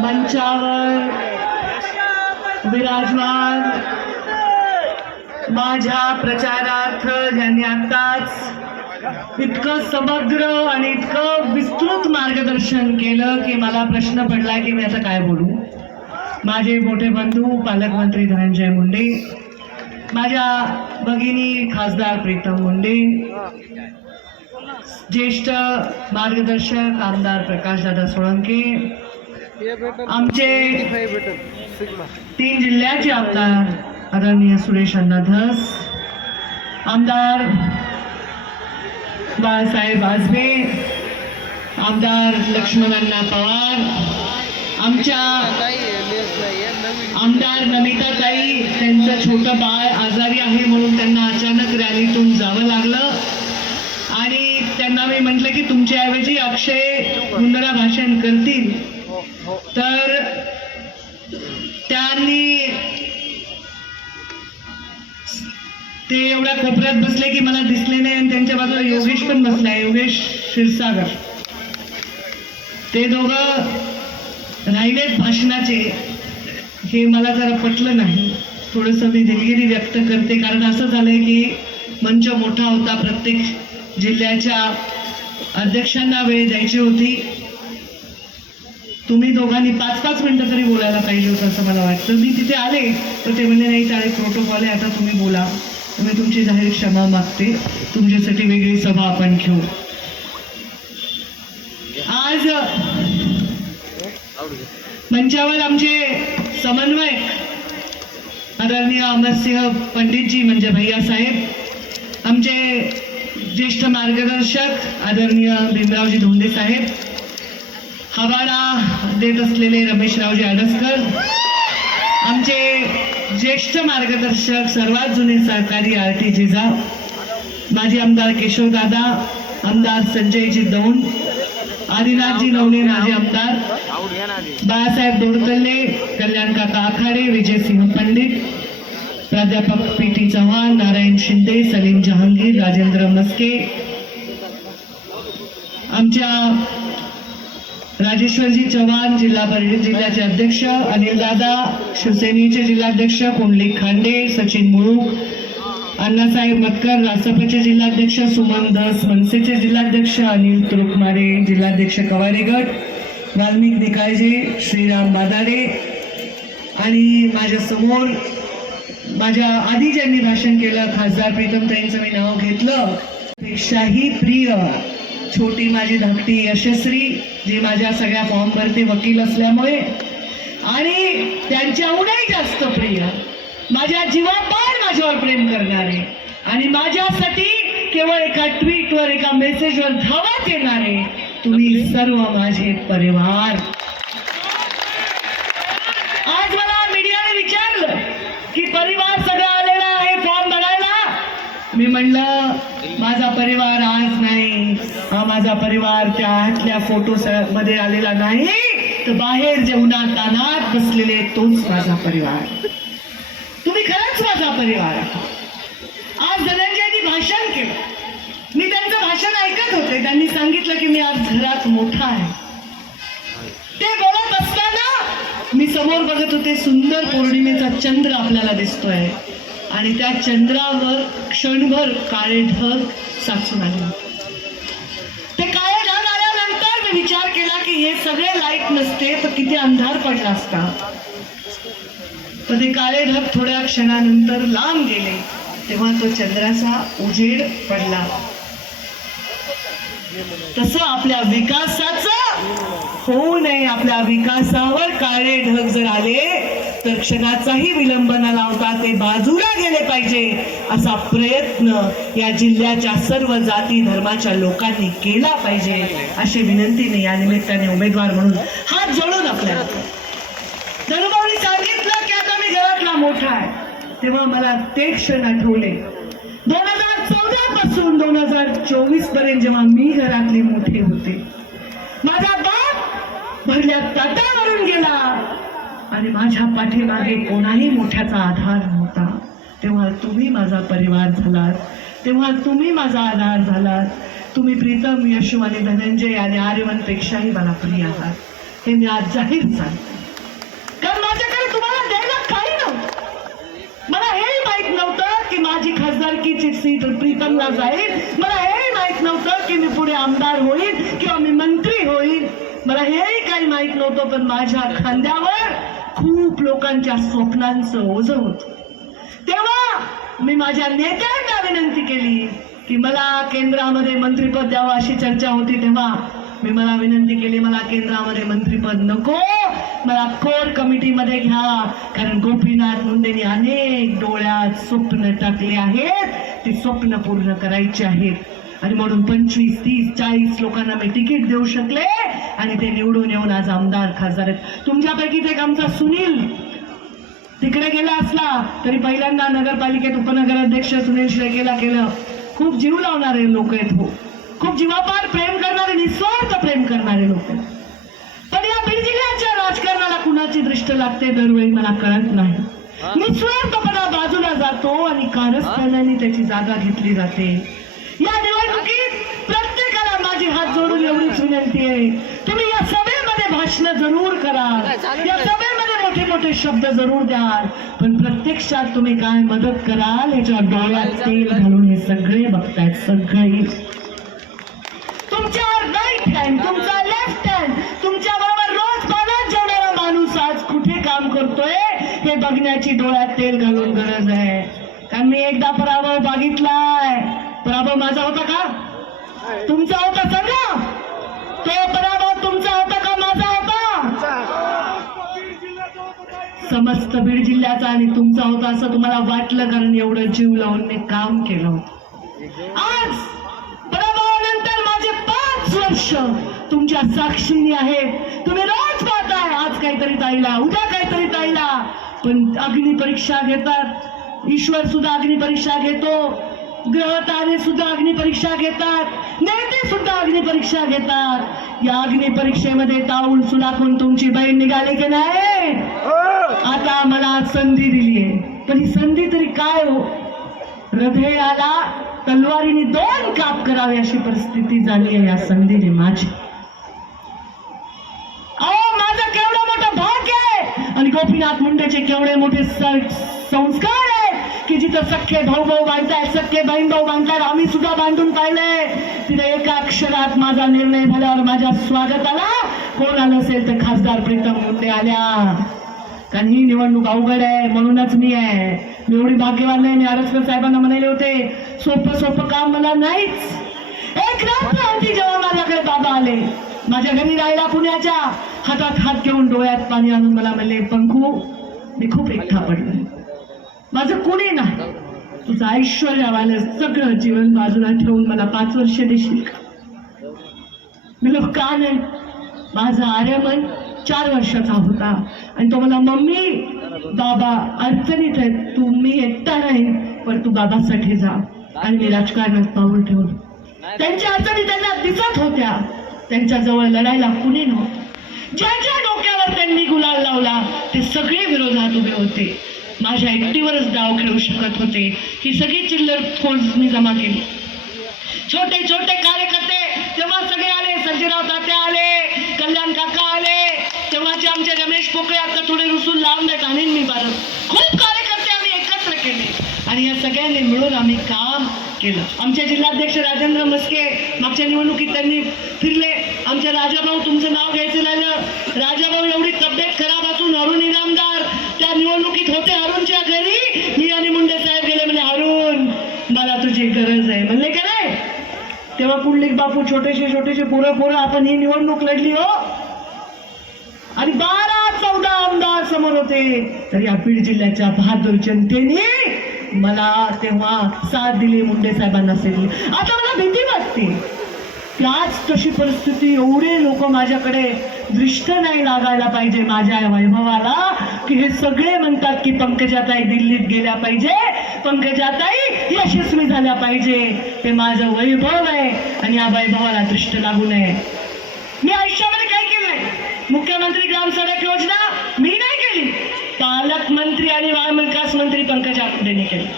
मंचावर विराजमान माझ्या प्रचारार्थ ज्यांनी आताच इतकं समग्र आणि इतकं विस्तृत मार्गदर्शन केलं की मला प्रश्न पडला की मी आता काय बोलू? माझे मोठे बंधू पालकमंत्री धनंजय मुंडे माझ्या भगिनी खासदार प्रीतम मुंडे ज्येष्ठ मार्गदर्शक आमदार प्रकाशदादा सोळंके आमचे तीन जिल्ह्याचे आमदार आदरणीय सुरेश अण्णा धस आमदार बाळासाहेब आजबे आमदार लक्ष्मण अण्णा पवार आमच्या आमदार नमिताताई त्यांचं छोटं बाळ आजारी आहे म्हणून त्यांना अचानक रॅलीतून जावं लागलं. आणि त्यांना मी म्हटलं की तुमच्याऐवजी अक्षय मुंदडा भाषण करतील. ते एवढ्या कोपऱ्यात बसले की मला दिसले नाही आणि त्यांच्या बाजूला योगेश पण बसलाय योगेश क्षीरसागर. ते दोघं राहिलेत भाषणाचे. हे मला जरा पटलं नाही. थोडंसं मी दिलगिरी व्यक्त करते. कारण असं झालंय की मंच मोठा होता. प्रत्येक जिल्ह्याच्या अध्यक्षांना वेळ द्यायची होती. तुम्ही दोघांनी पाच पाच मिनटं तरी बोलायला पाहिजे होतं असं मला वाटतं. मी तिथे आले तर ते म्हणले नाही त्या प्रोटोकॉल आहे. आता तुम्ही बोला. मी तुमची जाहीर क्षमा मागते. तुमच्यासाठी वेगळी सभा आपण घेऊ. आज मंचावर आमचे समन्वयक आदरणीय अमरसिंह पंडितजी म्हणजे भैया साहेब आमचे ज्येष्ठ मार्गदर्शक आदरणीय भीमरावजी धोंडे साहेब हवाला देत असलेले रमेशरावजी आडसकर आमचे ज्येष्ठ मार्गदर्शक सर्वात जुने सहकारी आर टी जिजा माजी आमदार केशवदादा आमदार संजयजी दौंड आदिनाथजी नवणे माजी आमदार बाळासाहेब दोडकल्ले कल्याणकाका आखाडे विजयसिंह पंडित प्राध्यापक पी टी चव्हाण नारायण शिंदे सलीम जहांगीर राजेंद्र मस्के आमच्या राजेश्वरजी चव्हाण जिल्हा परिषद जिल्ह्याचे अध्यक्ष अनिल दादा शिवसेनेचे जिल्हाध्यक्ष कुंडलिक खांडे सचिन मुळूक अण्णासाहेब मतकर रासपचे जिल्हाध्यक्ष सुमन धस मनसेचे जिल्हाध्यक्ष अनिल तुरुकमारे जिल्हाध्यक्ष कवारी वाल्मिक निकाळजे श्रीराम बादाडे आणि माझ्यासमोर माझ्या आधी ज्यांनी भाषण केलं खासदार प्रीतमताईंचं मी नाव घेतलं पेक्षाही प्रिय छोटी माझी धाकटी यशस्वी जी माझ्या सगळ्या फॉर्मवरती वकील असल्यामुळे. आणि त्यांच्याहूनही जास्त प्रिय माझ्या जीवापार माझ्यावर प्रेम करणारे. आणि माझ्यासाठी केवळ एका ट्विटवर एका मेसेजवर धावत येणारे तुम्ही सर्व माझे परिवार. आज मला मीडियाने विचारलं की परिवार सगळा आलेला आहे फॉर्म भरायला? मी म्हणलं माझा परिवार माझा परिवार त्या आतल्या फोटो मध्ये आलेला नाही. तर बाहेर जेवणात तानात बसलेले तोच माझा परिवार. तुम्ही खरंच माझा परिवार आहात. आज धनंजयनी भाषण केलं. मी त्यांचं भाषण ऐकत होते. त्यांनी सांगितलं की मी आज घरात मोठा आहे. ते बोलत असताना मी समोर बघत होते सुंदर पौर्णिमेचा चंद्र आपल्याला दिसतोय. आणि त्या चंद्रावर क्षणभर काळे ढग साचून आले सगळे लाइट नसते तर किती अंधार पडला असता. पण ते काळे ढग थोड्या क्षणानंतर लांब गेले तेव्हा तो चंद्राचा उजेड पडला. तस आपल्या विकासाच होऊ नये आपल्या विकासावर काळे ढग जर आले तर क्षणाचाही विलंब न लावता ते बाजूला गेले पाहिजे असा प्रयत्न या जिल्ह्याच्या सर्व जाती धर्माच्या लोकांनी केला पाहिजे अशी विनंती मी या निमित्ताने उमेदवार म्हणून हात जोडून आपल्या धनुभाऊनी सांगितलं की आता मी घरातला मोठा आहे. तेव्हा मला ते क्षण आठवले. दोन हजार चौदा पासून दोन हजार चोवीसपर्यंत जेव्हा मी घरातली मोठी होते माझा बाप भरल्या ताटावरून गेला. आणि माझ्या पाठीमागे कोणाही मोठ्याचा आधार नव्हता. तेव्हा तुम्ही माझा परिवार झालात. तेव्हा तुम्ही माझा आधार झालात. तुम्ही प्रीतम यशू आणि धनंजय आणि आर्यवनपेक्षाही मला प्रिय आहात. हे मी आज जाहीर सांगते. कारण माझ्याकडे तुम्हाला द्यायला काही नव्हतं. मला हे माहीत नव्हतं की माझी खासदारकीची सीट प्रीतमला जाईल. मला हे माहीत नव्हतं की मी पुढे आमदार होईल किंवा मी मंत्री होईल. मला हेही काही माहीत नव्हतं पण माझ्या खांद्यावर खूप लोकांच्या स्वप्नांचं ओझ होत. तेव्हा मी माझ्या नेत्यांना विनंती केली की मला केंद्रामध्ये मंत्रीपद द्यावं अशी चर्चा होती तेव्हा. मी मला विनंती केली मला केंद्रामध्ये मंत्रीपद नको मला कोर कमिटीमध्ये घ्या. कारण गोपीनाथ मुंडेंनी अनेक डोळ्यात स्वप्न टाकले आहेत ती स्वप्न पूर्ण करायची आहेत. आणि म्हणून पंचवीस तीस चाळीस लोकांना मी तिकीट देऊ शकले आणि ते निवडून येऊन आज आमदार खासदार आहेत. तुमच्यापैकीच एक आमचा सुनील तिकडे गेला असला तरी पहिल्यांदा नगरपालिकेत उपनगर अध्यक्ष सुनील शेळकेला केलं. खूप जीव लावणारे लोक आहेत हो. खूप जीवापार प्रेम करणारे निस्वार्थ प्रेम करणारे लोक आहेत. पण या बीड जिल्ह्याच्या राजकारणाला कुणाची दृष्ट लागते दरवेळी मला कळत नाही. निस्वार्थपणा बाजूला जातो आणि कारस्थानाने त्याची जागा घेतली जाते. या निवडणुकीत प्रत्येकाला माझी हात जोडून एवढीच विनंती आहे. तुम्ही या सभेमध्ये भाषण जरूर करा. या सभेमध्ये मोठे मोठे शब्द जरूर द्याल. पण प्रत्यक्षात तुम्ही काय मदत कराल याच्या डोळ्यात तेल घालून हे सगळे बघतायत सगळे. तुमच्या राईट हँड तुमचा लेफ्ट हँड तुमच्या बरोबर रोज पाण्यात जेवणारा माणूस आज कुठे काम करतोय हे बघण्याची डोळ्यात तेल घालून गरज आहे. कारण मी एकदा पराभव बघितलाय. पराभव माझा होता का? तुमचा होता सांगा तो पराभव तुमचा होता का माझा होता? समस्त बीड जिल्ह्याचा आणि तुमचा होता असं तुम्हाला वाटलं कारण एवढं जीव लावून मी काम केलं होतं. आज पराभवानंतर माझे पाच वर्ष तुमच्या साक्षीने आहेत तुम्ही रोज पाहताय आज काहीतरी ताईला उद्या काहीतरी ताईला. पण अग्नी परीक्षा घेतात. ईश्वर सुद्धा अग्निपरीक्षा घेतो. ग्रह तारे सुद्धा अग्नी परीक्षा घेतात. नेते सुद्धा अग्नी परीक्षा घेतात. या अग्नी परीक्षेमध्ये ताऊल सुलाखून तुमची बहीण निघाली की नाही? आता मला संधी दिली आहे. पण ही संधी तरी काय हो? हृदयाला तलवारीने दोन काप करावे अशी परिस्थिती झाली आहे या संधीने माझी. अहो माझं केवढं मोठं भाग्य आहे. आणि गोपीनाथ मुंडेचे केवढे मोठे संस्कार आहे. की जिथं सख्खे भाऊ भाऊ बांधतायत सख्खे बहीण भाऊ बांधतायत. आम्ही सुद्धा बांधून पाहिले तिथे एका अक्षरात माझा निर्णय झाल्यावर माझ्या स्वागताला कोण आलं असेल तर खासदार प्रीतम मुंडे आल्या. कारण ही निवडणूक अवघड आहे म्हणूनच मी आहे. मी एवढी भाग्यवान नाही मी आरसकर साहेबांना म्हणाले होते सोपं सोपं काम मला नाहीच. एक रात्र होती जेव्हा माझ्याकडे बाबा आले माझ्या घरी राहिला पुण्याच्या हातात हात घेऊन डोळ्यात पाणी आणून मला म्हणले पंखू मी खूप एकटा पडलोय. माझं कोणी नाही. तुझं ऐश्वर्यावालं सगळं जीवन बाजूला ठेवून मला पाच वर्ष देशील का? मी का नाही माझा आर्यमन चार वर्षाचा होता. आणि तो मला मम्मी बाबा अडचणीत आहेत. तू मी एकटा नाही पण तू बाबासाठी जा. आणि मी राजकारणात पाऊल ठेवलं. त्यांच्या अडचणी त्यांना दिसत होत्या. त्यांच्या जवळ लढायला कुणी नव्हतं. ज्या डोक्यावर त्यांनी गुलाल लावला ते सगळे विरोधात उभे होते. माझ्या एकटीवरच डाव खेळू शकत होते. ही सगळी चिल्लर फौज मी जमा केली. छोटे छोटे कार्यकर्ते तेव्हा सगळे आले. संजयराव तात्या आले कल्याण काका आले तेव्हाचे आमचे रमेश पोकळे आता थोडे रुसून लावून देत आणि मी बारत खूप कार्यकर्ते आम्ही एकत्र केले. आणि या सगळ्यांनी मिळून आम्ही काम केलं. आमचे जिल्हाध्यक्ष राजेंद्र मस्के मागच्या निवडणुकीत त्यांनी फिरले. आमच्या राजाभाऊ तुमचं नाव घ्यायचं राहिलं राजाभाऊ एवढी तब्येत खराब असून अरुण इनामदार त्या निवडणुकीत होते अरुणच्या घरी मी आणि मुंडे साहेब गेले म्हणजे अरुण मला तुझी गरज आहे म्हणले का नाही तेव्हा पुंडलिक बापू छोटेसे छोटेसे पोरं पोरं आपण ही निवडणूक लढली हो. आणि बारा चौदा आमदार समोर होते. तर या बीड जिल्ह्याच्या बहादूर जनतेने मला तेव्हा साथ दिली मुंडे साहेबांना साथ दिली. आता मला भीती वाटते. की आज तशी परिस्थिती एवढे लोक माझ्याकडे दृष्ट नाही लागायला पाहिजे माझ्या वैभवाला. की हे सगळे म्हणतात की पंकजाताई दिल्लीत गेल्या पाहिजे पंकजाताई यशस्वी झाल्या पाहिजे. ते माझं वैभव आहे आणि या वैभवाला दृष्ट लागू नये. मी आयुष्यामध्ये काय केलंय मुख्यमंत्री ग्राम सडक योजना मी नाही केली. पालकमंत्री आणि विकास मंत्री पंकजा मुंडेने केली.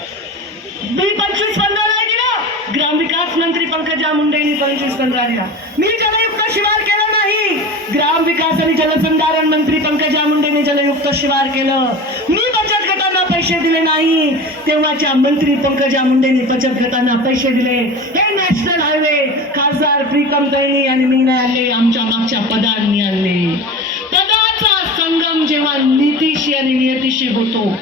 मी पंचवीस पंधरा नाही दिला. ग्रामविकास मंत्री पंकजा मुंडेंनी पंचवीस पंधरा दिला. मी जलयुक्त शिवार केला. ग्राम ग्रामविकास आणि जलसंधारण मंत्री पंकजा मुंडेने जलयुक्त शिवार केलं. मी बचत गटांना पैसे दिले नाही. तेव्हाच्या मंत्री पंकजा मुंडेंनी बचत गटांना पैसे दिले. हे नॅशनल हायवे खासदार प्रीतम दैनी आणि मी नाही आणले आमच्या मागच्या पदांनी आणले. पदाचा संगम जेव्हा नीतीशी आणि नियतीशी होतो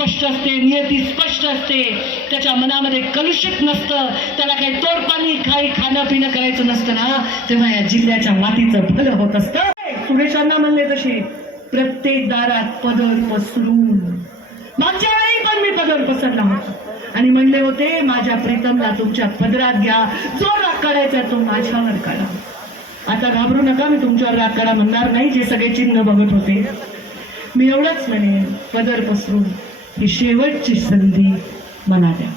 स्पष्ट असते नियती स्पष्ट असते. त्याच्या मनामध्ये कलुषित नसतं. त्याला काही तोडपाणी काही खाणं पिणं करायचं नसतं ना. तेव्हा या जिल्ह्याच्या मातीचं भलं होत असतं. सुरेशांना म्हणले तसे प्रत्येक दारात पदर पसरून. मागच्या वेळी पण मी पदर पसरला होता. आणि म्हणले होते माझ्या प्रीतमला तुमच्या पदरात घ्या. जो राग काढायचा तो माझ्यावर काढा आता घाबरू नका मी तुमच्यावर राग काढा म्हणणार नाही जे सगळे चिन्ह बघत होते. मी एवढंच म्हणेन पदर पसरून. ही शेवटची संधी मला द्या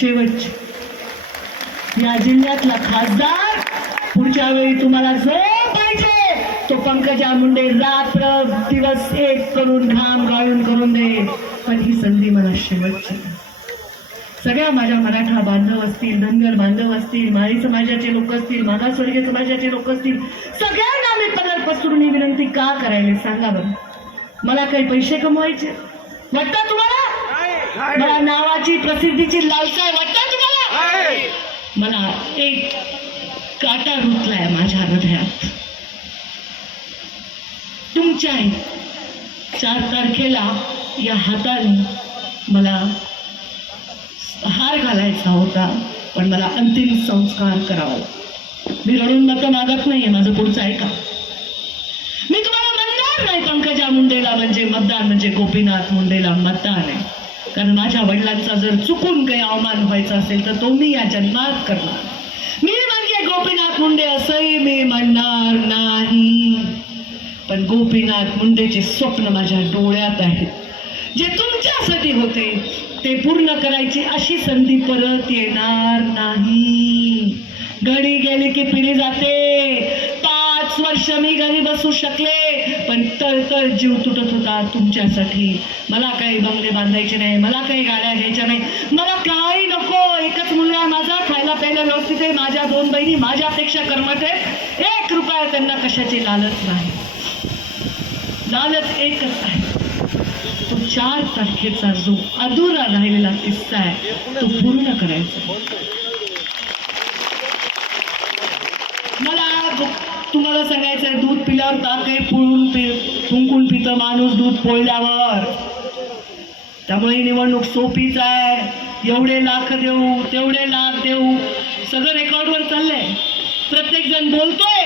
शेवटची. या जिल्ह्यातला खासदार पुढच्या वेळी तुम्हाला जो पाहिजे. तो पंकजा मुंडे रात्र दिवस एक करून घाम गाळून करून दे. पण ही संधी मला शेवटची. सगळ्या माझ्या मराठा बांधव असतील धनगर बांधव असतील माळी समाजाचे लोक असतील मागासवर्गीय समाजाचे लोक असतील सगळ्यांना मी पदर पसरून ही विनंती का करायला सांगा बरं. मला काही पैसे कमवायचे? वाटतं तुम्हाला? मला नावाची प्रसिद्धीची लालसा आहे वाटतं तुम्हाला? मला एक काटा रुतलाय माझ्या हृदयात. तुमच्या चार तारखेला या हाताने मला हार घालायचा होता पण मला अंतिम संस्कार करावा. मी रडून मतं मागत नाहीये माझं पुढचं ऐका. मी तुम्हाला नाही मुंडेला म्हणजे मतदान म्हणजे गोपीनाथ मुंडेला मतदान आहे. कारण माझ्या वडिलांचा जर चुकून काही अवमान व्हायचा असेल तर तो मी या जन्मात करणार. मी म्हणजे गोपीनाथ मुंडे असंही मी म्हणणार नाही. पण गोपीनाथ मुंडेचे स्वप्न माझ्या डोळ्यात आहेत. जे तुमच्यासाठी होते ते पूर्ण करायची अशी संधी परत येणार नाही. घडी गेली की पिढी जाते. वर्ष मी घरी बसू शकले पण तळतळ जीव तुटत होता तुमच्यासाठी. मला काही बंगले बांधायचे नाही मला काही गाड्या घ्यायच्या नाही. मला काही नको एकच मुलगा माझा खायला प्यायला व्यवस्थित आहे. माझ्या दोन बहिणी माझ्यापेक्षा कर्मठ आहेत. एक रुपया त्यांना कशाची लालच नाही. लालच एकच आहे. तो चार तारखेचा जो अधुरा राहिलेला किस्सा आहे तो पूर्ण करायचा मला ब- तुम्हाला सांगायचं दूध पिल्यावर ताक काही पुळून पि फुंकून पितं माणूस दूध पोळल्यावर. त्यामुळे निवडणूक सोपीच आहे. एवढे लाख देऊ तेवढे लाख देऊ. सगळं रेकॉर्डवर चाललंय. प्रत्येक जण बोलतोय.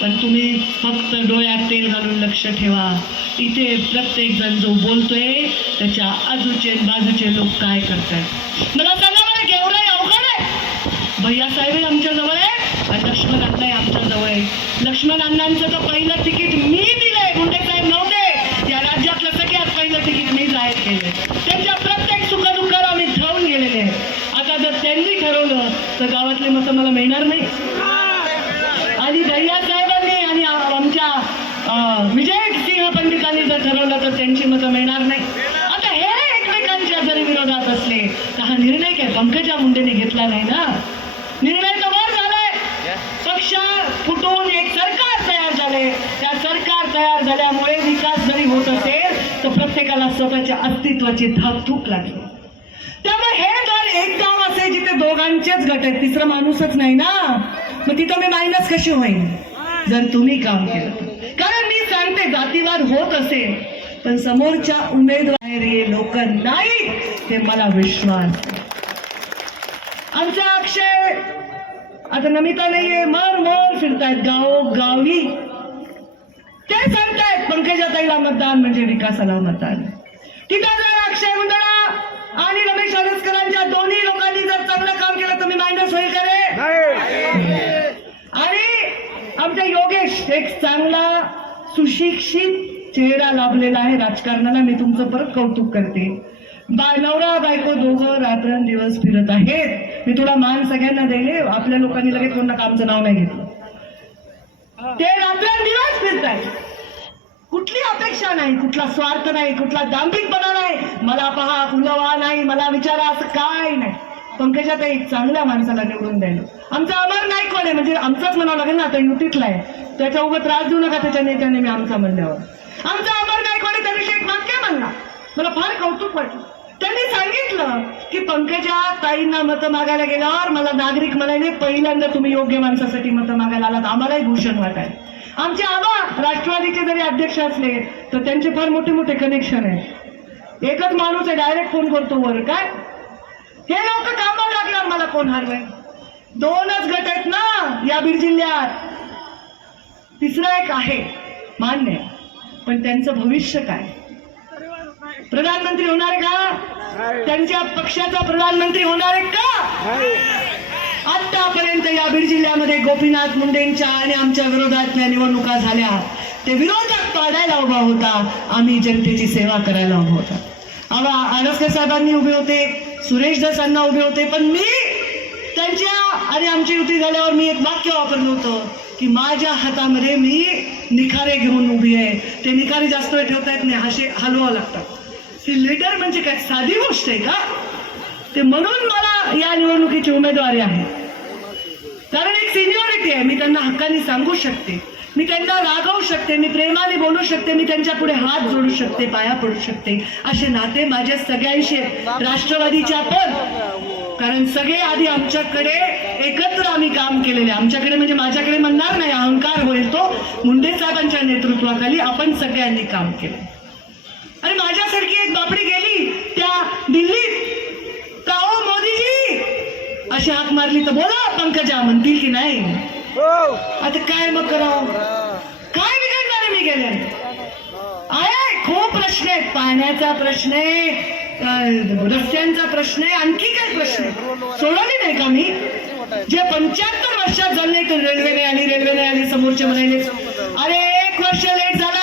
पण तुम्ही फक्त डोळ्यात तेल घालून लक्ष ठेवा. इथे प्रत्येक जण जो बोलतोय त्याच्या आजूचे बाजूचे लोक काय करतात मला सांगा मला केवढं अवघड आहे. भैया साहेब आमच्या जवळ आहे आणि लक्ष्मण अण्णा आमच्या जवळ आहे लक्ष्मण अण्णांचं तर पहिलं तिकीट मी दिलंय मुंडे साहेब नव्हते या राज्यातलं सगळ्यात पहिलं तिकीट मी जाहीर केलंय त्यांच्या प्रत्येक सुखदुःखाला मी धावून गेलेले आहे आता जर त्यांनी ठरवलं तर गावातले मतं मला मिळणार नाही आणि भैया साहेबांनी आणि आ- आमच्या अं, विजय सिंह पंडितांनी जर ठरवलं तर त्यांची मतं मिळणार नाही आता हे एकमेकांच्या जरी विरोधात असले तर हा निर्णय काय पंकजा मुंडेने घेतला नाही ना निर्णय तर वर झालाय पक्ष फुटून एक सरकार तयार झाले त्या सरकार तयार झाल्यामुळे विकास जरी होत असेल तर प्रत्येकाला स्वतःच्या अस्तित्वाची धाकथूक लागली. त्यामुळे हे जर एक गाव असे जिथे दोघांचेच गट आहेत तिसरा माणूसच नाही ना? मग तिथं मी मायनस कशी होईल जर तुम्ही काम केलं कारण मी सांगते जातीवाद होत असेल पण समोरच्या उमेदवार हे लोक नाही हे मला विश्वास आमचा अक्षय आता नमिता नाहीये मर मर फिरतायत गाव गावी ते सांगतायत पंकजा ताईला मतदान म्हणजे विकासाला मतदान. तिथं जर अक्षय मंडळा आणि रमेश अरसकरांच्या दोन्ही लोकांनी जर चांगलं काम केलं तर मी मायनस होईल का रे? आणि आमच्या योगेश एक चांगला सुशिक्षित चेहरा लाभलेला आहे राजकारणाला. मी तुमचं परत कौतुक करते. बा नवरा बायको दोघं रात्रंदिवस फिरत आहेत. मी तुला मान सगळ्यांना दिले आपल्या लोकांनी लगेच कोणा आमचं नाव नाही घेतलं. ते रात्रंदिवस फिरतायत कुठली अपेक्षा नाही कुठला स्वार्थ नाही कुठला दांभिकपणा नाही. मला पहा फुलवा नाही मला विचारा असं काय नाही. पंकजात एक चांगल्या माणसाला निवडून द्यायला. आमचा अमर नाही कोण आहे म्हणजे आमचाच म्हणावं लागेल ना आता युतीतला आहे. त्याच्या उगा त्रास देऊ नका त्याच्या नेत्याने मी आमचा म्हणल्यावर. आमचा अमर नाही कोण आहे त्याविषयी एक वाक्य म्हणला मला फार कौतुक वाटलं. त्यांनी सांगितलं की पंकजा ताईंना मतं मागायला गेल्यावर मला नागरिक म्हणाले पहिल्यांदा तुम्ही योग्य माणसासाठी मतं मागायला आलात. आम्हालाही भूषण वाटाय आमचे आबा राष्ट्रवादीचे जरी अध्यक्ष असले तर त्यांचे फार मोठे मोठे कनेक्शन आहे. एकच माणूस आहे डायरेक्ट फोन करतो वर. काय? हे लोक कामाला लागणार मला कोण हरवाय दोनच गट आहेत ना या बीड जिल्ह्यात. तिसरा एक आहे मान्य पण त्यांचं भविष्य काय? प्रधानमंत्री होणार आहे का त्यांच्या पक्षाचा प्रधानमंत्री होणार आहे का आतापर्यंत या बीड जिल्ह्यामध्ये गोपीनाथ मुंडेंच्या आणि आमच्या विरोधातल्या निवडणुका झाल्या. ते विरोधक पाडायला उभा होता. आम्ही जनतेची सेवा करायला उभा होता. आवा आडसकर साहेबांनी उभे होते सुरेश दसांना उभे होते पण मी त्यांच्या आणि आमची युती झाल्यावर मी एक वाक्य वापरलं होतं की माझ्या हातामध्ये मी निखारे घेऊन उभी आहे. ते निखारे जास्त वेळ ठेवता येत नाही असे हलवावं लागतात. ही लीडर म्हणजे काय? साधी गोष्ट आहे का? ते म्हणून मला या निवडणुकीची उमेदवारी आहे कारण एक सिनियरिटी आहे. मी त्यांना हक्काने सांगू शकते. मी त्यांना रागवू शकते. मी प्रेमाने बोलू शकते. मी त्यांच्या पुढे हात जोडू शकते पाया पडू शकते. असे नाते माझ्या सगळ्यांशी राष्ट्रवादीच्या पण. कारण सगळे आधी आमच्याकडे एकत्र आम्ही काम केलेले. आमच्याकडे म्हणजे माझ्याकडे म्हणणार नाही. अहंकार होईल तो. मुंडे साहेबांच्या नेतृत्वाखाली आपण सगळ्यांनी काम केलं. आणि माझ्या दिल्लीत. का हो मोदीजी? अशी हाक मारली तर बोला पंकजा म्हणतील की नाही? आता काय मग करावं? काय बिघडणार मी गेले आहे खूप प्रश्न आहेत. पाण्याचा प्रश्न आहे रस्त्यांचा प्रश्न आहे आणखी काय प्रश्न आहे सोडवले नाही का मी? जे पंच्याहत्तर वर्षात झाले रेल्वेने आली रेल्वेने आली समोरचे म्हणाले अरे एक वर्ष लेट झालाय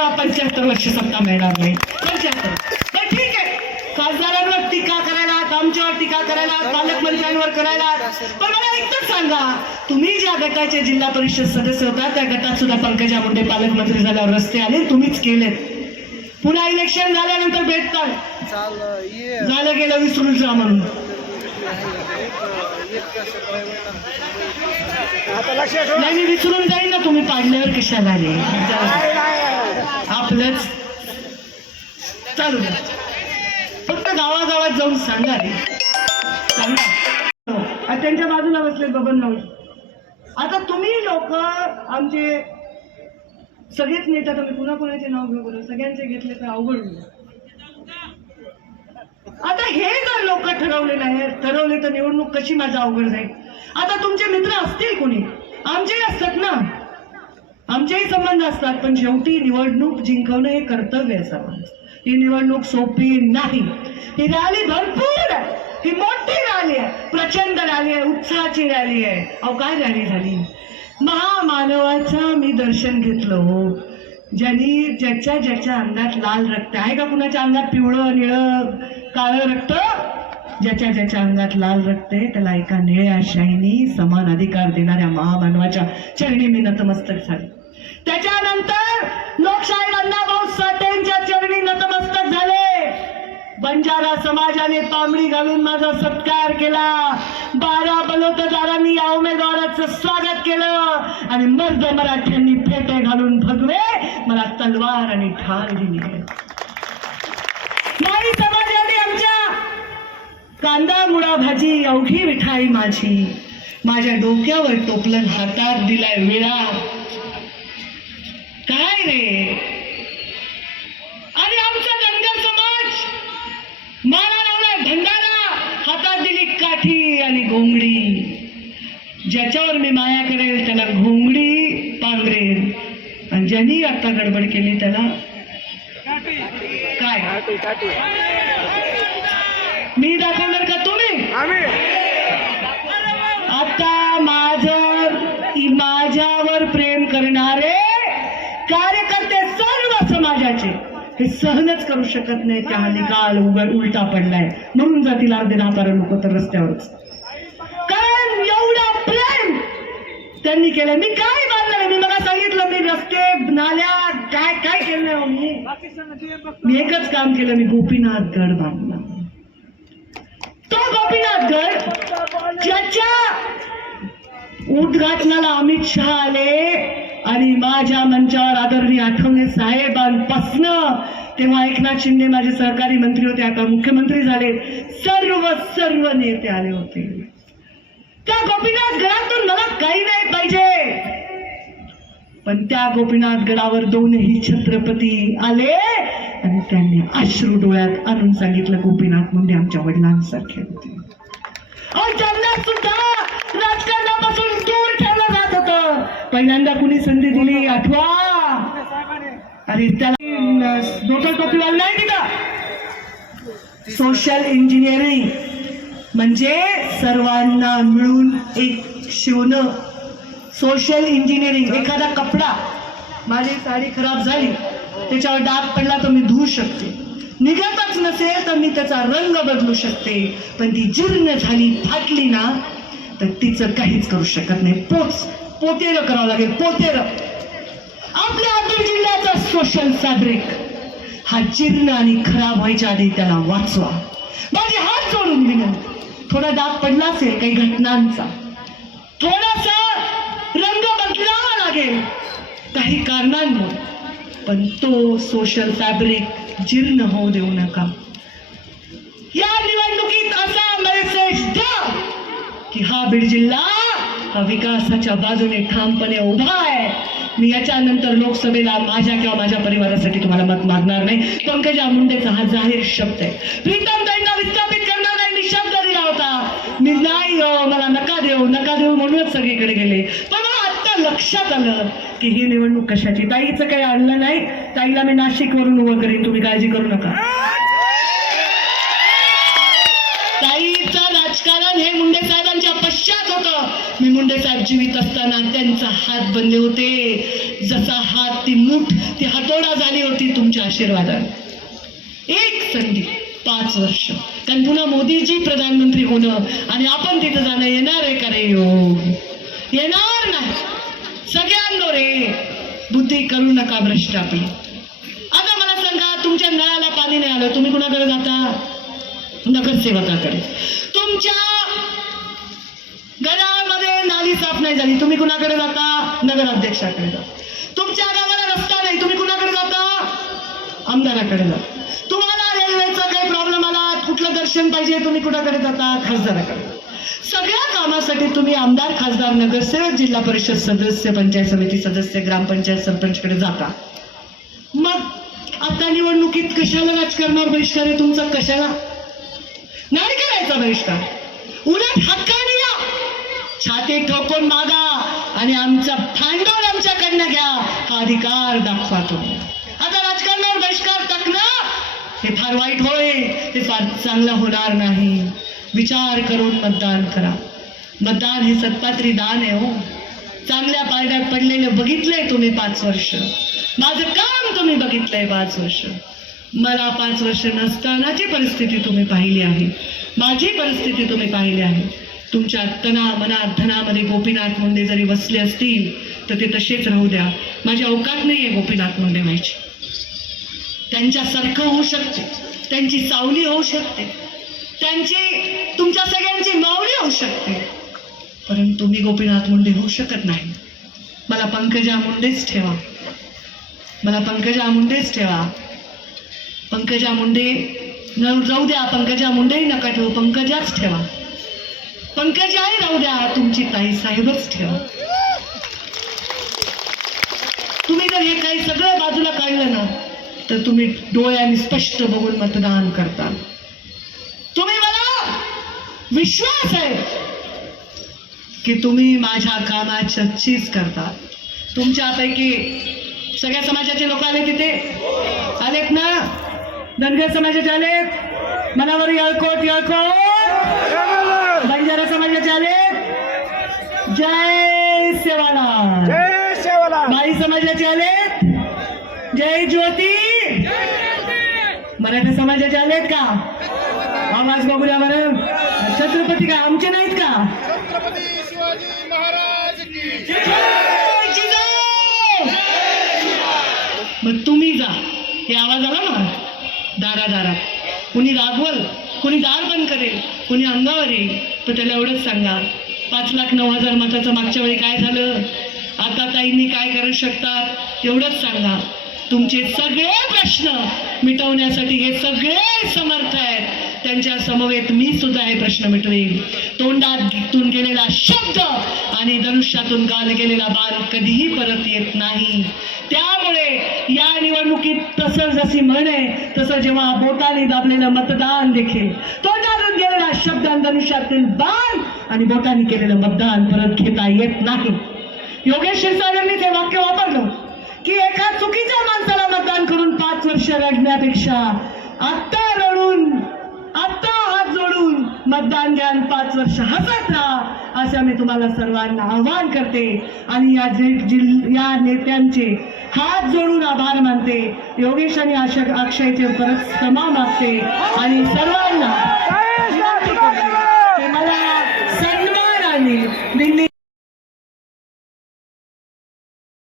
तुम्हाला पंच्याहत्तर वर्ष सत्ता मिळणार नाही. पंच्याहत्तर तर ठीक आहे. खासदारांवर टीका करायला आमच्यावर टीका करायला पालकमंत्र्यांवर करायला. पण मला एकच सांगा. तुम्ही ज्या गटाचे जिल्हा परिषद सदस्य होता त्या गटात सुद्धा पंकजा मुंडे पालकमंत्री झाल्यावर रस्ते आले तुम्हीच केलेत. पुन्हा इलेक्शन झाल्यानंतर भेटतात. झालं गेलं विसरून जा म्हणून. नाही मी विसरून जाईन ना तुम्ही पाडल्यावर कशाला नाही. आपलंच. चालू फक्त गावागावात जाऊन सांगा रे. सांगा. त्यांच्या बाजूला बसले बबन राऊत आता तुम्ही लोक आमचे सगळेच नेते मी पुन्हा कुणाचे नाव घेऊ सगळ्यांचे घेतले तर अवघड होईल आता हे जर लोक ठरवले नाही ठरवले तर निवडणूक कशी माझा अवघड जाईल? आता तुमचे मित्र असतील कोणी? आमचेही असतात ना? आमचेही संबंध असतात पण शेवटी निवडणूक जिंकवणं हे कर्तव्य आहे सर्वांचं. ही निवडणूक सोपी नाही. ही रॅली भरपूर आहे. ही मोठी रॅली आहे. प्रचंड रॅली आहे. उत्साहाची रॅली आहे. अहो काय रॅली झाली? महामानवाचं मी दर्शन घेतलं हो. ज्यांनी ज्याच्या ज्याच्या अंगात लाल रक्त आहे का कुणाच्या अंगात पिवळं निळं काळं रक्त? ज्याच्या ज्याच्या अंगात लाल रक्त आहे त्याला एका निळ्या शाईनी समान अधिकार देणाऱ्या महामानवाच्या चरणी मी नतमस्तक झाले. त्याच्यानंतर लोकशाही अण्णाभाऊ साठेंच्या चरणी नतमस्तक झाले. बंजारा समाजाने तांबडी घालून माझा सत्कार केला. बारा बलोतदारांनी या उमेदवाराचं स्वागत केलं. आणि मर्द मराठ्यांनी फेटे घालून भगवे मला तलवार आणि ठार दिली. नाही कांदा मुळा भाजी अवघी मिठाई माझी. माझ्या डोक्यावर टोपलं हातात दिलाय विळा. काय रे? आणि आमचा धनगर समाज! माला लावलाय भंडारा हातात दिली काठी आणि घोंगडी. ज्याच्यावर मी माया करेल त्याला घोंगडी पांघरेल. आणि ज्यांनी आता गडबड केली त्याला काय. मी दाखवणार का तुम्ही? आता माझं माझ्यावर प्रेम करणारे कार्यकर्ते सर्व समाजाचे हे सहनच करू शकत नाही. त्या निकाल उघड उलटा पडलाय. म्हणून जातील अर्धे बारा लोक तर रस्त्यावरच. कारण एवढा प्रेम त्यांनी केलं मी काय बांधलं मी मला सांगितलं मी रस्ते नाल्या काय काय केलं हो मी. मी एकच काम केलं मी गोपीनाथ गड बांधला. तो गोपीनाथ गड ज्याच्या उद्घाटनाला अमित शहा आले आणि माझ्या मंचावर आदरणीय आठवणे साहेबांपासनं तेव्हा एकनाथ शिंदे माझे सहकारी मंत्री होते आता मुख्यमंत्री झाले. सर्व सर्व नेते आले होते. त्या गोपीनाथ गडातून मला काही नाही पाहिजे. पण त्या गोपीनाथ गडावर दोनही छत्रपती आले. त्यांनी अश्रू डोळ्यात आणून सांगितलं गोपीनाथ मुंडे आमच्या वडिलांसारखे होते. सुद्धा राजकारणापासून दूर ठेवलं जात पहिल्यांदा कुणी संधी दिली आठवा अरे त्याला डोक्यात टोपीवाला नाही दिला सोशल इंजिनिअरिंग म्हणजे सर्वांना मिळून एक शिवणं. सोशल इंजिनिअरिंग एखादा कपडा. माझी साडी खराब झाली. त्याच्यावर डाग पडला तर मी धुवू शकते. निघतच नसेल तर मी त्याचा रंग बदलू शकते. पण ती जीर्ण झाली फाटली ना तर तिचं काहीच करू शकत नाही. पोच पोतेर करावं लागेल पोतेर आपल्या अतुल जिल्ह्याचा सोशल फॅब्रिक हा जीर्ण आणि खराब व्हायच्या आधी त्याला वाचवा. माझी हात जोडून विनंती. थोडा दाब पडला असेल काही घटनांचा. थोडासा रंग बदलावा लागेल. काही कारणांमुळे. पण तो सोशल फॅब्रिक जीर्ण होऊ देऊ नका. या निवडणुकीत असा मेसेज द्या की हा बीड जिल्हा हा विकासाच्या बाजूने ठामपणे उभा आहे. मी याच्यानंतर लोकसभेला माझ्या किंवा माझ्या परिवारासाठी तुम्हाला मत मागणार नाही. पंकजा मुंडेचा हा जाहीर शब्द आहे. प्रीतम ताईंना विस्थापित करणार नाही मी शब्द दिला होता. मी नाही हो, मला नका देऊ नका देऊ म्हणूनच सगळीकडे गेले. पण लक्षात आलं की ही निवडणूक कशाची? ताईचं काही आणलं नाही. ताईला मी नाशिकवरून उभं करीन तुम्ही काळजी करू नका. ताईचं राजकारण हे मुंडे साहेबांच्या पश्चात होतं. मी मुंडे साहेब जीवित असताना त्यांचा हात बनले होते. जसा हात ती मूठ ती हातोडा झाली होती तुमच्या आशीर्वादाने. एक संधी पाच वर्ष. कारण पुन्हा मोदीजी प्रधानमंत्री होणं आणि आपण तिथं जाणं येणार आहे का रे? योग येणार नाही. सगळ्यांनो रे बुद्धी करू नका भ्रष्ट आपली. आता मला सांगा तुमच्या नळाला पाणी नाही आलं तुम्ही कुणाकडे जाता? नगरसेवकाकडे. तुमच्या घरामध्ये नाली साफ नाही झाली तुम्ही कुणाकडे जाता? नगराध्यक्षाकडे जाता तुमच्या गावाला रस्ता नाही तुम्ही कुणाकडे जाता? आमदाराकडे जाता तुम्हाला रेल्वेचा काही प्रॉब्लेम आला कुठलं दर्शन पाहिजे तुम्ही कुणाकडे जाता? खासदाराकडे. सगळ्या कामासाठी तुम्ही आमदार खासदार नगरसेवक जिल्हा परिषद सदस्य पंचायत समिती सदस्य ग्रामपंचायत सरपंचकडे जाता. मग आता निवडणुकीत कशाला राजकारणावर बहिष्कार आहे तुमचा? कशाला? नाही करायचा बहिष्कार. उलट हक्काने या. छाती ठोकून मागा आणि आमचा भांडवल आमच्याकडनं घ्या. हा अधिकार दाखवा तुम्ही. आता राजकारणावर बहिष्कार टाकणं हे फार वाईट होईल. हे फार चांगलं होणार नाही. विचार करून मतदान करा. मतदान हे सत्पात्री दान आहे हो. चांगल्या पारड्यात पडलेलं बघितलंय तुम्ही पाच वर्ष. माझं काम तुम्ही बघितलंय पाच वर्ष. मला पाच वर्ष नसतानाची परिस्थिती तुम्ही पाहिली आहे. माझी परिस्थिती तुम्ही पाहिली आहे. तुमच्या तना मनात धनामध्ये गोपीनाथ मुंडे जरी बसले असतील तर ते तसेच राहू द्या. माझी अवकात नाही आहे गोपीनाथ मुंडे व्हायची. त्यांच्यासारखं होऊ शकते. त्यांची सावली होऊ शकते. त्यांची तुमच्या सगळ्यांची मावळी होऊ शकते. परंतु मी गोपीनाथ मुंडे होऊ शकत नाही. मला पंकजा मुंडेच ठेवा. मला पंकजा मुंडेच ठेवा. पंकजा मुंडे न जाऊ द्या पंकजा मुंडेही नका ठेवू पंकजाच ठेवा. पंकजाही राहू द्या तुमची ताई साहेबच ठेवा. तुम्ही जर हे काही सगळं बाजूला काढलं ना तर तुम्ही डोळ्याने स्पष्ट बघून मतदान करता. विश्वास आहे की तुम्ही माझ्या कामाची चीज करता तुमच्यापैकी सगळ्या समाजाचे लोक आले तिथे? आलेत ना? धनगर समाजाचे आलेत? मनावर यळकोट यळकोट बंजारा समाजाचे आलेत? जय सेवालाल. जय शेवाला माळी समाजाचे आलेत? जय ज्योती. मराठा समाजाचे आलेत का? आवाज बघूया बरं छत्रपती का आमचे नाहीत का? छत्रपती शिवाजी महाराज! मग तुम्ही जा. हे आवाज आला ना? दारा दारात कुणी रागवल कोणी दार बंद करेल कोणी अंगावर येईल तर त्याला एवढंच सांगा. पाच लाख नऊ हजार मताचं मागच्या वेळी काय झालं? आता ताईंनी काय करू शकतात? एवढंच सांगा. तुमचे सगळे प्रश्न मिटवण्यासाठी हे सगळे समर्थ आहेत. त्यांच्या समवेत मी सुद्धा हे प्रश्न मिटवेन. तोंडातून गेलेला शब्द आणि धनुष्यातून गाल गेलेला बाण कधीही परत येत नाही. त्यामुळे या निवडणुकीत तसं जशी म्हणे तसं जेव्हा बोटाने दाबलेलं मतदान देखील. तोंडातून गेलेला शब्द आणि धनुष्यातील बाण आणि बोटाने केलेलं मतदान परत घेता येत नाही. योगेश क्षीरसागरनी ते वाक्य वापरलं की एका चुकीच्या माणसाला मतदान करून पाच वर्ष रडण्यापेक्षा आत्ता रडून आत्ता हात जोडून मतदान द्या पाच वर्ष हसत राहा असं मी तुम्हाला सर्वांना आव्हान करते. आणि या जि- जिल या नेत्यांचे हात जोडून आभार मानते. योगेश आणि आशा अक्षयचे परत क्षमा मागते. आणि सर्वांना मला सन्मानाने दिल्ली